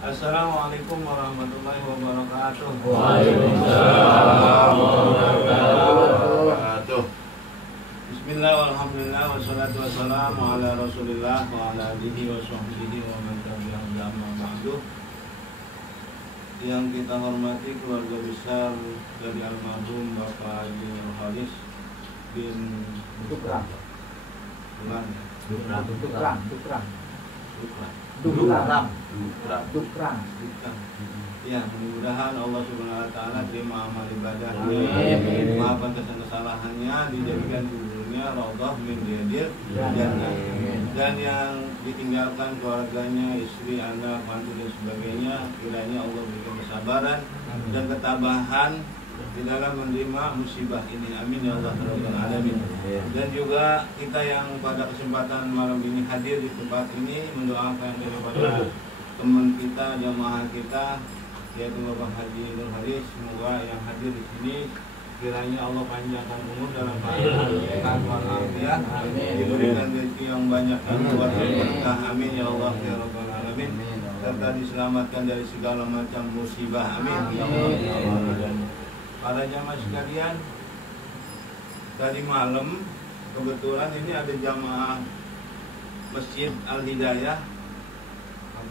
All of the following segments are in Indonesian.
Assalamualaikum warahmatullahi wabarakatuh. Waalaikumsalam warahmatullahi wabarakatuh. Bismillah, walhamdulillah, wassalatu wassalamu ala rasulillah wa ala alihi wa sahbihi wa man tabi'ahum bi ihsan ila yaumil. Yang kita hormati keluarga besar dari almarhum Bapak Haji Nur Khalis bin Dukrang. Ya, mudah-mudahan Allah Subhanahu wa taala terima amal ibadahnya, maafkan kesalahannya, dijadikan kuburnya raudhah min riyadil jannah. Dan yang ditinggalkan keluarganya, istri, anak, mantu dan sebagainya, kiranya Allah berikan kesabaran dan ketabahan di dalam menerima musibah ini. Amin ya Allah rabbal alamin. Dan juga kita yang pada kesempatan malam ini hadir di tempat ini mendoakan daripada teman kita, jamaah kita, yaitu Bapak Haji Nur Khalis. Semoga yang hadir di sini kiranya Allah panjangkan umur dalam keadaan sehat walafiat, diberikan rezeki yang banyak dan luas berkah. Amin ya Allah ya rabbal alamin. Serta diselamatkan dari segala macam musibah. Amin ya Allah. Para jamaah sekalian, tadi malam kebetulan ini ada jamaah Masjid Al Hidayah,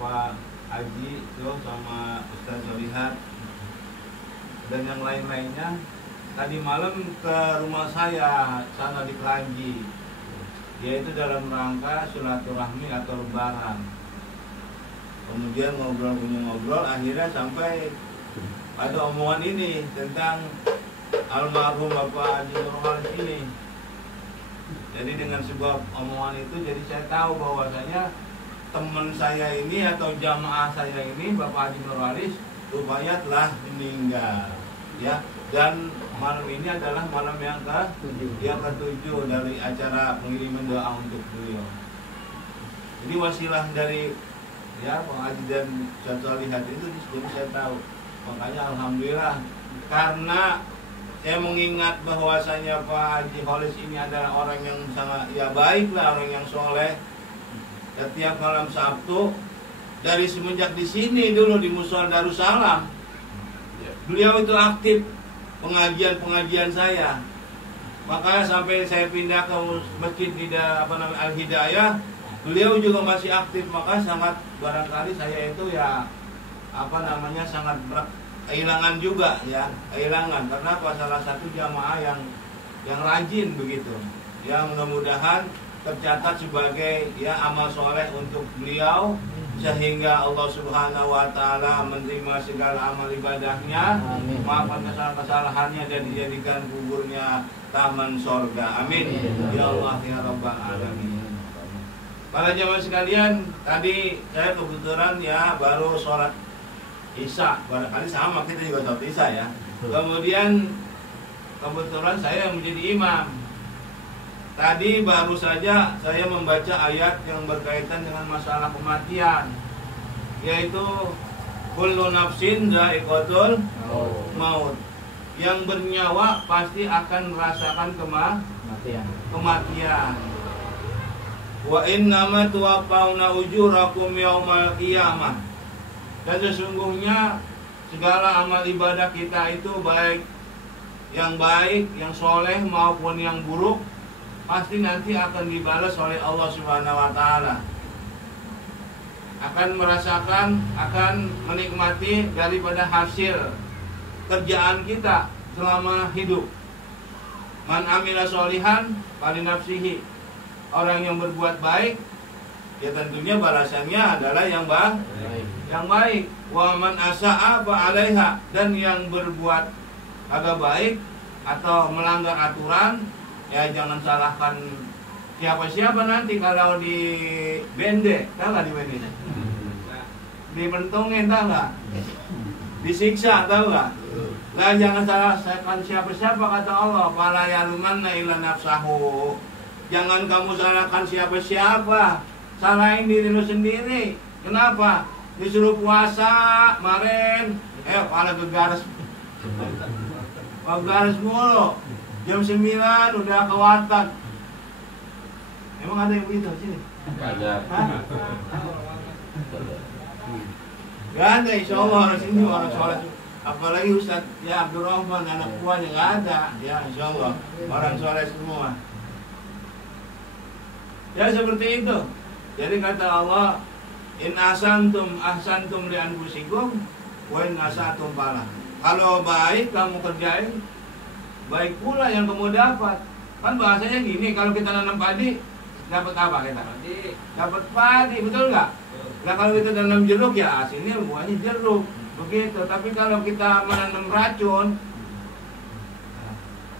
Pak Haji tuh sama Ustaz Solihat dan yang lain-lainnya. Tadi malam ke rumah saya sana di Keranji, yaitu dalam rangka silaturahmi atau lebaran. Kemudian ngobrol, akhirnya sampai ada omongan ini tentang almarhum Bapak Haji Nur Khalis ini. Jadi dengan sebuah omongan itu, jadi saya tahu bahwasanya teman saya ini atau jamaah saya ini Bapak Haji Nur Khalis rupanya telah meninggal, ya. Dan malam ini adalah malam yang ke-7 dari acara pengiriman doa untuk beliau. Jadi wasilah dari ya Pak Haji dan Ustaz Solihat itu jadi saya tahu. Makanya alhamdulillah, karena saya mengingat bahwasanya Pak Haji Khalis ini adalah orang yang sangat ya baiklah, orang yang soleh. Setiap malam Sabtu dari semenjak di sini dulu di Mushola Darussalam, beliau itu aktif pengajian saya. Makanya sampai saya pindah ke masjid Al Hidayah, beliau juga masih aktif. Maka sangat barangkali saya itu ya sangat kehilangan juga ya, kehilangan karena salah satu jamaah yang rajin begitu. Yang mudah-mudahan tercatat sebagai ya amal soleh untuk beliau, sehingga Allah Subhanahu wa taala menerima segala amal ibadahnya, maafkan kesalahan-kesalahannya dan dijadikan kuburnya taman sorga. Amin ya Allah ya rabbal alamin. Para jamaah sekalian, tadi saya kebetulan ya baru sholat Isya, barangkali sama kita juga sholat Isya ya. Kemudian kebetulan saya yang menjadi imam. Tadi baru saja saya membaca ayat yang berkaitan dengan masalah kematian, yaitu kullu nafsin dha'iqatul maut. Yang bernyawa pasti akan merasakan kematian. Wa innama tuwaffawna ujurakum yaumal qiyamah. Dan sesungguhnya segala amal ibadah kita itu baik, yang soleh maupun yang buruk, pasti nanti akan dibalas oleh Allah Subhanahu wa taala. Akan merasakan, akan menikmati daripada hasil kerjaan kita selama hidup. Man amila sholihan fali nafsihi. Orang yang berbuat baik, ya tentunya balasannya adalah yang baik. Wa man asa'a fa 'alaiha. Dan yang berbuat agak baik atau melanggar aturan, ya jangan salahkan siapa nanti kalau di bende, tahu nggak di bende? Dibentongin, tahu nggak? Disiksa, tahu nggak? Nah, jangan salahkan siapa kata Allah. Fala yalumanna illa nafsahu. Jangan kamu salahkan siapa, salahin diri lu sendiri. Kenapa? Disuruh puasa kemarin, kepala gegares mulu. Jam 9 udah kewatan. Emang ada yang begitu sini? Ada. Gak ada, insya Allah orang sini orang sholat. Apalagi Ustaz ya Abdurrahman anak buahnya gak ada. Ya insya Allah orang sholat semua. Ya seperti itu. Jadi kata Allah, in ahsantum li anfusikum wa in asatum falah. Kalau baik kamu kerjain, baik pula yang kamu dapat. Kan bahasanya gini, kalau kita nanam padi dapat apa kita? Dapat padi, betul nggak? Nah kalau kita tanam jeruk ya hasilnya buahnya jeruk, begitu. Tapi kalau kita menanam racun,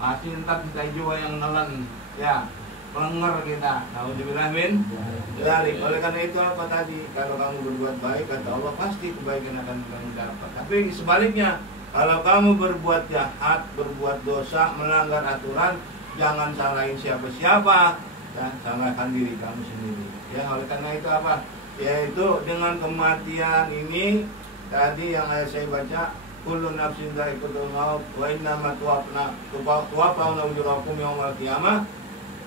pasti ntar kita juga yang nelen, ya melenger kita. Nauzubillah min dzalik. Oleh karena itu apa tadi? Kalau kamu berbuat baik kata Allah pasti kebaikan akan kamu dapat. Tapi sebaliknya, kalau kamu berbuat jahat, berbuat dosa, melanggar aturan, jangan salahin siapa-siapa, ya, salahkan diri kamu sendiri. Ya oleh karena itu apa? Yaitu dengan kematian ini tadi yang saya baca, kullu nafsin dha'iqatul maut wa innama tuwaffawna ujurakum yaumal qiyamah.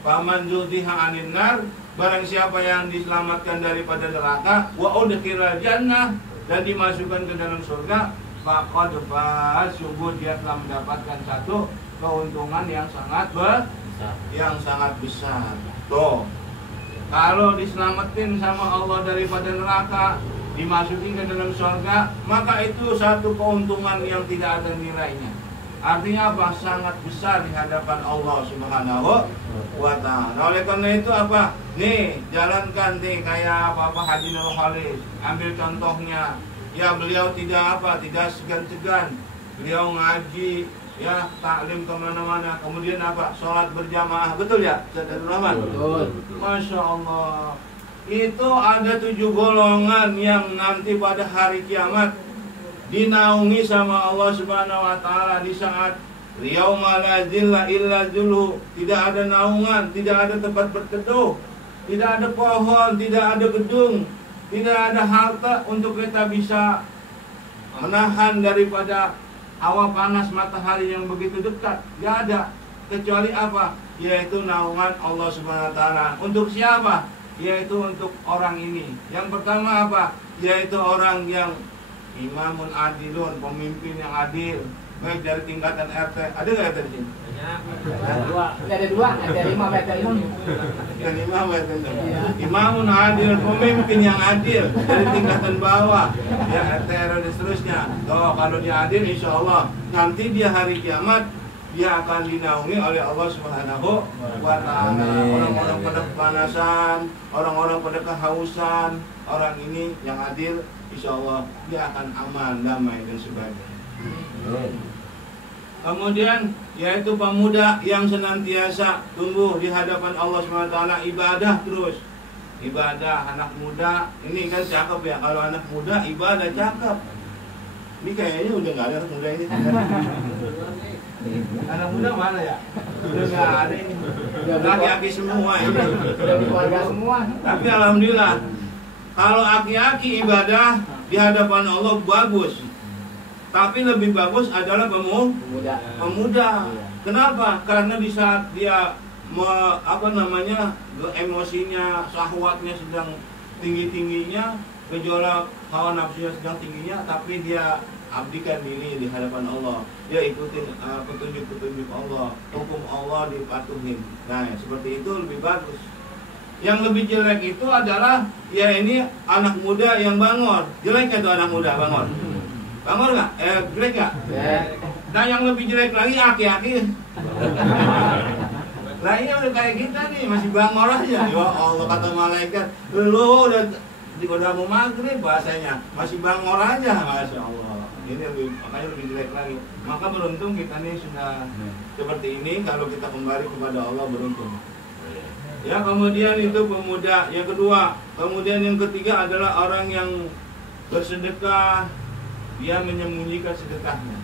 Faman zuhziha 'anil nar, barang siapa yang diselamatkan daripada neraka, wa udkhilal jannah, dan dimasukkan ke dalam surga, faqad faz, sungguh dia telah mendapatkan satu keuntungan yang sangat besar. Tuh. Kalau diselamatin sama Allah daripada neraka, dimasukin ke dalam surga, maka itu satu keuntungan yang tidak ada nilainya. Artinya apa? Sangat besar di hadapan Allah Subhanahu wa ta'ala. Oleh karena itu apa? Nih, jalankan nih kayak apa Haji Nur Khalis. Ambil contohnya. Ya beliau tidak segan-segan. Beliau ngaji, ya taklim kemana-mana. Kemudian apa? Sholat berjamaah. Betul ya? Ustaz Rahman? Betul. Masya Allah. Itu ada 7 golongan yang nanti pada hari kiamat dinaungi sama Allah Subhanahu wa ta'ala di saat yauma la zilla illa zulhu. Tidak ada naungan, tidak ada tempat berteduh, tidak ada pohon, tidak ada gedung, tidak ada harta untuk kita bisa menahan daripada hawa panas matahari yang begitu dekat. Tidak ada, kecuali apa? Yaitu naungan Allah Subhanahu wa ta'ala. Untuk siapa? Yaitu untuk orang ini. Yang pertama apa? Yaitu orang yang imamun adilun, pemimpin yang adil, baik dari tingkatan RT. Ada nggak RT di sini? Ada dua, ada 5, ada 6. Yang imam itu. Imamun adil, pemimpin yang adil dari tingkatan bawah, ya RT RW dan seterusnya. Tuh, kalau dia adil, insya Allah nanti dia hari kiamat dia akan dinaungi oleh Allah Subhanahu wa ta'ala. Orang-orang pada kepanasan, orang-orang pada kehausan, orang ini yang adil, insya Allah dia akan aman, damai dan sebagainya. Kemudian yaitu pemuda yang senantiasa tumbuh di hadapan Allah SWT, ibadah terus. Ibadah, anak muda ini kan cakep ya. Kalau anak muda ibadah cakep. Ini kayaknya udah nggak ada anak muda ini. Anak muda mana ya? Udah nggak ada ini. Laki-laki semua ini. Udah di keluarga semua. Tapi alhamdulillah, kalau aki-aki ibadah di hadapan Allah bagus. Tapi lebih bagus adalah pemuda. Kenapa? Karena di saat dia emosinya, syahwatnya sedang tinggi-tingginya, gejolak hawa nafsunya sedang tingginya, tapi dia abdikan diri di hadapan Allah. Dia ikutin petunjuk-petunjuk Allah, hukum Allah dipatuhin. Nah, seperti itu lebih bagus. Yang lebih jelek itu adalah ya ini anak muda yang bangor. Jelek itu anak muda bangor. Bangor nggak? Jelek nggak? Nah, yang lebih jelek lagi aki-aki. Lah ini udah kayak kita nih, masih bangor aja. Ya Allah, kata malaikat, lu udah mau maghrib bahasanya, masih bangor aja, masya Allah. Ini makanya lebih jelek lagi. Maka beruntung kita nih sudah seperti ini. Kalau kita kembali kepada Allah, beruntung. Ya, kemudian itu pemuda. Yang kedua, kemudian yang ketiga adalah orang yang bersedekah. Dia menyembunyikan sedekahnya.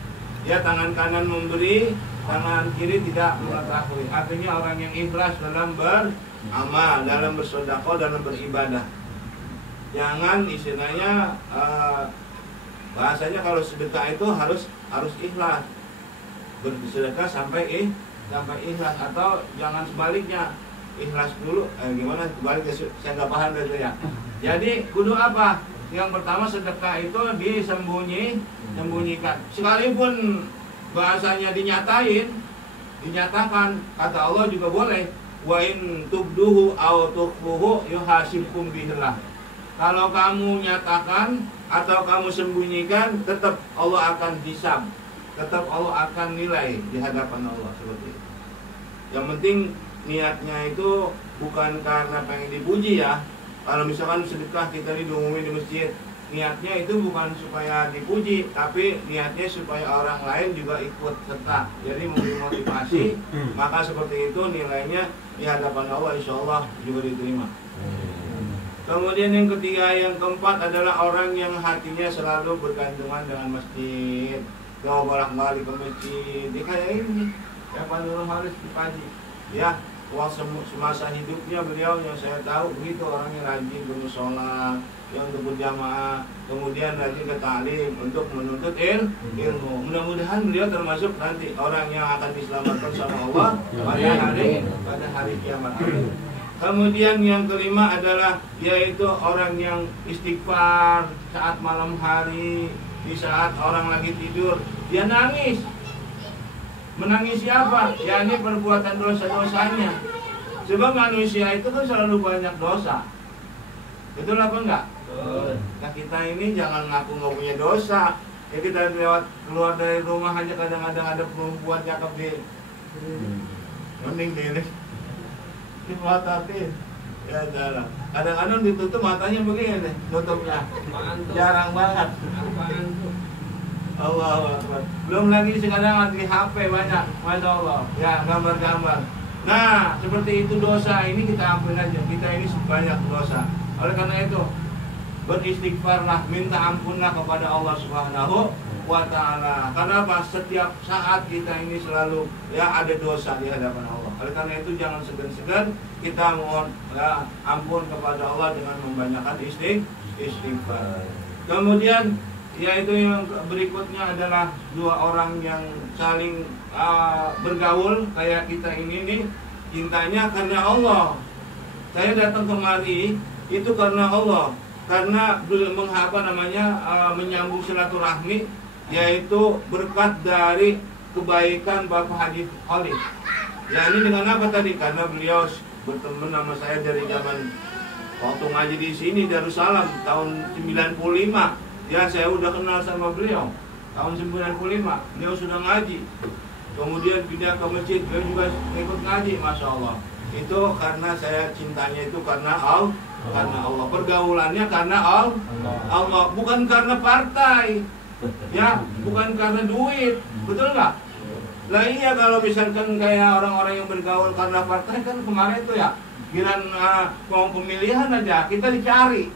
Dia tangan kanan memberi, tangan kiri tidak mengetahui. Artinya orang yang ikhlas dalam beramal, dalam bersedekah, dalam beribadah. Jangan istilahnya bahasanya kalau sedekah itu harus ikhlas. Bersedekah sampai ikhlas, atau jangan sebaliknya. Ikhlas dulu, gimana? Kebalik, saya nggak paham itu ya. Jadi kudu apa? Yang pertama sedekah itu disembunyikan. Sekalipun bahasanya dinyatakan, kata Allah juga boleh. Wa in tubduhu aw tukhfuhu yuhasibkum bihillah. Kalau kamu nyatakan atau kamu sembunyikan, tetap Allah akan hisab, tetap Allah akan nilai di hadapan Allah seperti itu. Yang penting niatnya itu bukan karena pengen dipuji ya. Kalau misalkan sedekah kita diumumin di masjid, niatnya itu bukan supaya dipuji, tapi niatnya supaya orang lain juga ikut serta. Jadi memberi motivasi, maka seperti itu nilainya di hadapan Allah insya Allah juga diterima. Kemudian yang ketiga, yang keempat adalah orang yang hatinya selalu bergantungan dengan masjid, mau bolak-balik ke masjid. Dia kayak ini, ya Pak Nurul Haris di Paji, ya. Semasa hidupnya beliau yang saya tahu begitu, orangnya rajin bermusola, yang untuk berjamaah, kemudian rajin ke ta'lim untuk menuntut ilmu. Mudah-mudahan beliau termasuk nanti orang yang akan diselamatkan sama Allah pada hari kiamat. Kemudian yang kelima adalah yaitu orang yang istighfar saat malam hari, di saat orang lagi tidur, dia nangis. Menangis siapa? Ya ini perbuatan dosa-dosanya. Sebab manusia itu kan selalu banyak dosa. Betul apa enggak? Nah kita ini jangan ngaku nggak punya dosa. Ya kita keluar dari rumah aja kadang-kadang ada perempuan cakep di mending diri. Dimatatin. Ya jarang. Kadang-kadang ditutup matanya begini deh, tutupnya. Jarang banget. Allah Akbar. Belum lagi sekarang lagi HP banyak, masya Allah. Ya gambar-gambar. Nah seperti itu dosa ini kita ampun aja. Kita ini banyak dosa. Oleh karena itu beristighfarlah, minta ampunlah kepada Allah Subhanahu wa Ta'ala. Karena apa? Setiap saat kita ini selalu ya ada dosa di hadapan Allah. Oleh karena itu jangan segan-segan kita mohon ya, ampun kepada Allah dengan membanyakan istighfar. Kemudian yaitu yang berikutnya adalah dua orang yang saling bergaul kayak kita ini nih, cintanya karena Allah. Saya datang kemari itu karena Allah, karena menyambung silaturahmi, yaitu berkat dari kebaikan Bapak Haji Khalid. Ya ini dengan apa tadi? Karena beliau berteman sama saya dari zaman waktu ngaji di sini Darussalam tahun 95. Ya saya udah kenal sama beliau tahun 95, beliau sudah ngaji. Kemudian pindah ke masjid, beliau juga ikut ngaji, masya Allah. Itu karena saya cintanya itu karena Allah, pergaulannya karena Allah, bukan karena partai, ya, bukan karena duit, betul nggak? Lah iya kalau misalkan kayak orang-orang yang bergaul karena partai kan kemarin itu ya, giliran mau pemilihan aja kita dicari.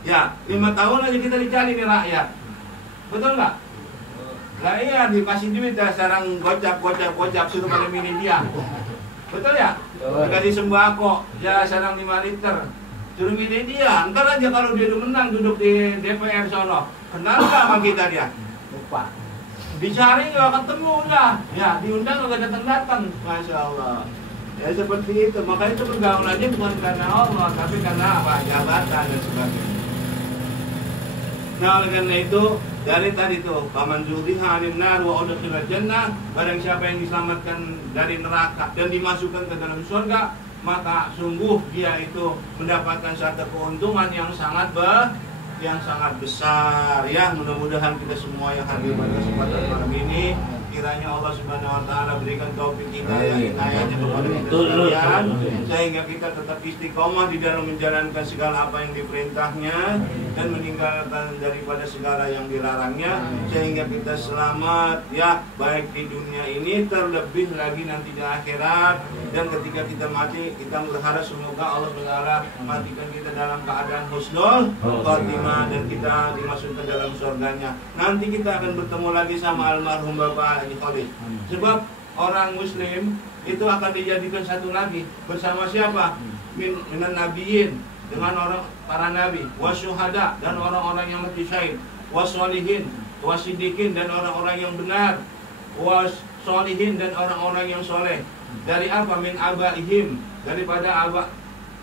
Ya, 5 tahun aja kita dicari nih rakyat. Betul nggak? Lah iya dikasih duit ya, sekarang gocap suruh pada milih dia. Betul ya? Dikasih sembako, ya sekarang 5 liter. Suruh milih dia. Ntar aja kalau dia udah menang duduk di DPR sono, kenal nggak sama kita dia? Lupa. Dicari nggak ketemu dah. Ya diundang nggak datang. Masya Allah. Ya seperti itu. Makanya itu pergaulannya bukan karena Allah, tapi karena apa? Jabatan dan sebagainya. Nah oleh karena itu dari tadi tuh paman zuhriha 'anil nar wa udkhilal jannah, barang siapa yang diselamatkan dari neraka dan dimasukkan ke dalam surga, maka sungguh dia itu mendapatkan satu keuntungan yang sangat besar ya. Mudah-mudahan kita semua yang hadir pada kesempatan malam ini kiranya Allah Subhanahu wa Ta'ala berikan taufik hidayahnya kepada kita sekalian, sehingga kita tetap istiqomah di dalam menjalankan segala apa yang diperintahnya dan meninggalkan daripada segala yang dilarangnya, sehingga kita selamat ya, baik di dunia ini terlebih lagi nanti di akhirat. Dan ketika kita mati, kita berharap semoga Allah Ta'ala matikan kita dalam keadaan husnul khotimah dan kita dimasukkan dalam surganya. Nanti kita akan bertemu lagi sama almarhum Bapak Haji Khalid. Sebab orang muslim itu akan dijadikan satu lagi bersama siapa? Minan nabiyyin, dengan orang para nabi, wasyuhada, dan orang-orang yang mati syahid, wassolihin, wasiddiqin, dan orang-orang yang benar, wassolihin, dan orang-orang yang soleh. Dari apa? Min abaihim, daripada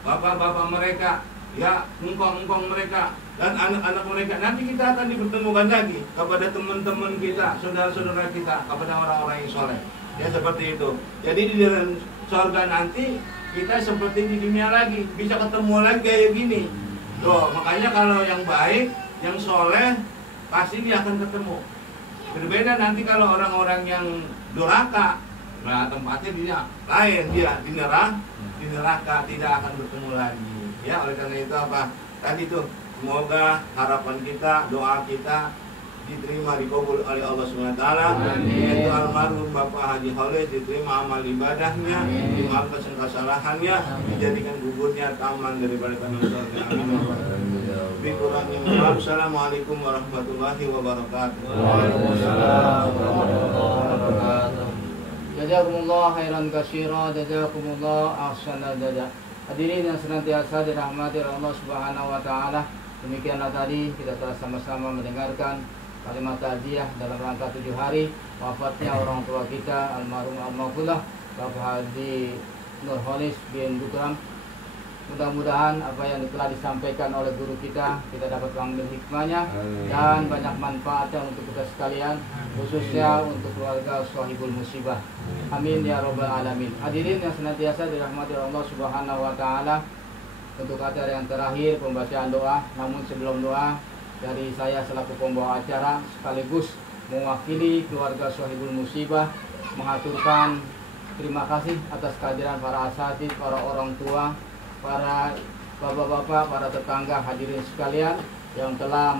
bapak-bapak mereka, ya engkong-engkong mereka dan anak-anak mereka. Nanti kita akan dipertemukan lagi kepada teman-teman kita, saudara-saudara kita, kepada orang-orang yang soleh. Ya seperti itu. Jadi di dalam surga nanti kita seperti di dunia lagi, bisa ketemu lagi kayak gini. Tuh, makanya kalau yang baik, yang soleh, pasti dia akan ketemu. Berbeda nanti kalau orang-orang yang durhaka, nah tempatnya dia lain, dia di neraka tidak akan bertemu lagi. Ya, oleh karena itu apa? Tadi tuh, semoga harapan kita, doa kita diterima, dikabul oleh Allah SWT. Yaitu almarhum Bapak Haji Khalid diterima amal ibadahnya, dimaafkan kesalahannya, dijadikan guburnya taman daripada tanah surga. Amin. Bikurangnya maaf. Assalamualaikum warahmatullahi wabarakatuh. Waalaikumsalam warahmatullahi wabarakatuh. Jazakumullah khairan katsira, jazakumullah ahsanal jazaa. Hadirin yang senantiasa dirahmati oleh Allah Subhanahu wa taala. Demikianlah tadi kita telah sama-sama mendengarkan kalimat takziah dalam rangka 7 hari wafatnya orang tua kita almarhum almarhumah Bapak Haji Nurholis bin Dukram. Mudah-mudahan apa yang telah disampaikan oleh guru kita dapat mengambil hikmahnya dan banyak manfaatnya untuk kita sekalian, khususnya untuk keluarga Shahibul Musibah. Amin ya robbal alamin. Hadirin yang senantiasa dirahmati Allah Subhanahu wa taala, untuk acara yang terakhir pembacaan doa. Namun sebelum doa, dari saya selaku pembawa acara sekaligus mewakili keluarga Shahibul Musibah mengaturkan terima kasih atas kehadiran para asatidz, para orang tua, para bapak-bapak, para tetangga, hadirin sekalian yang telah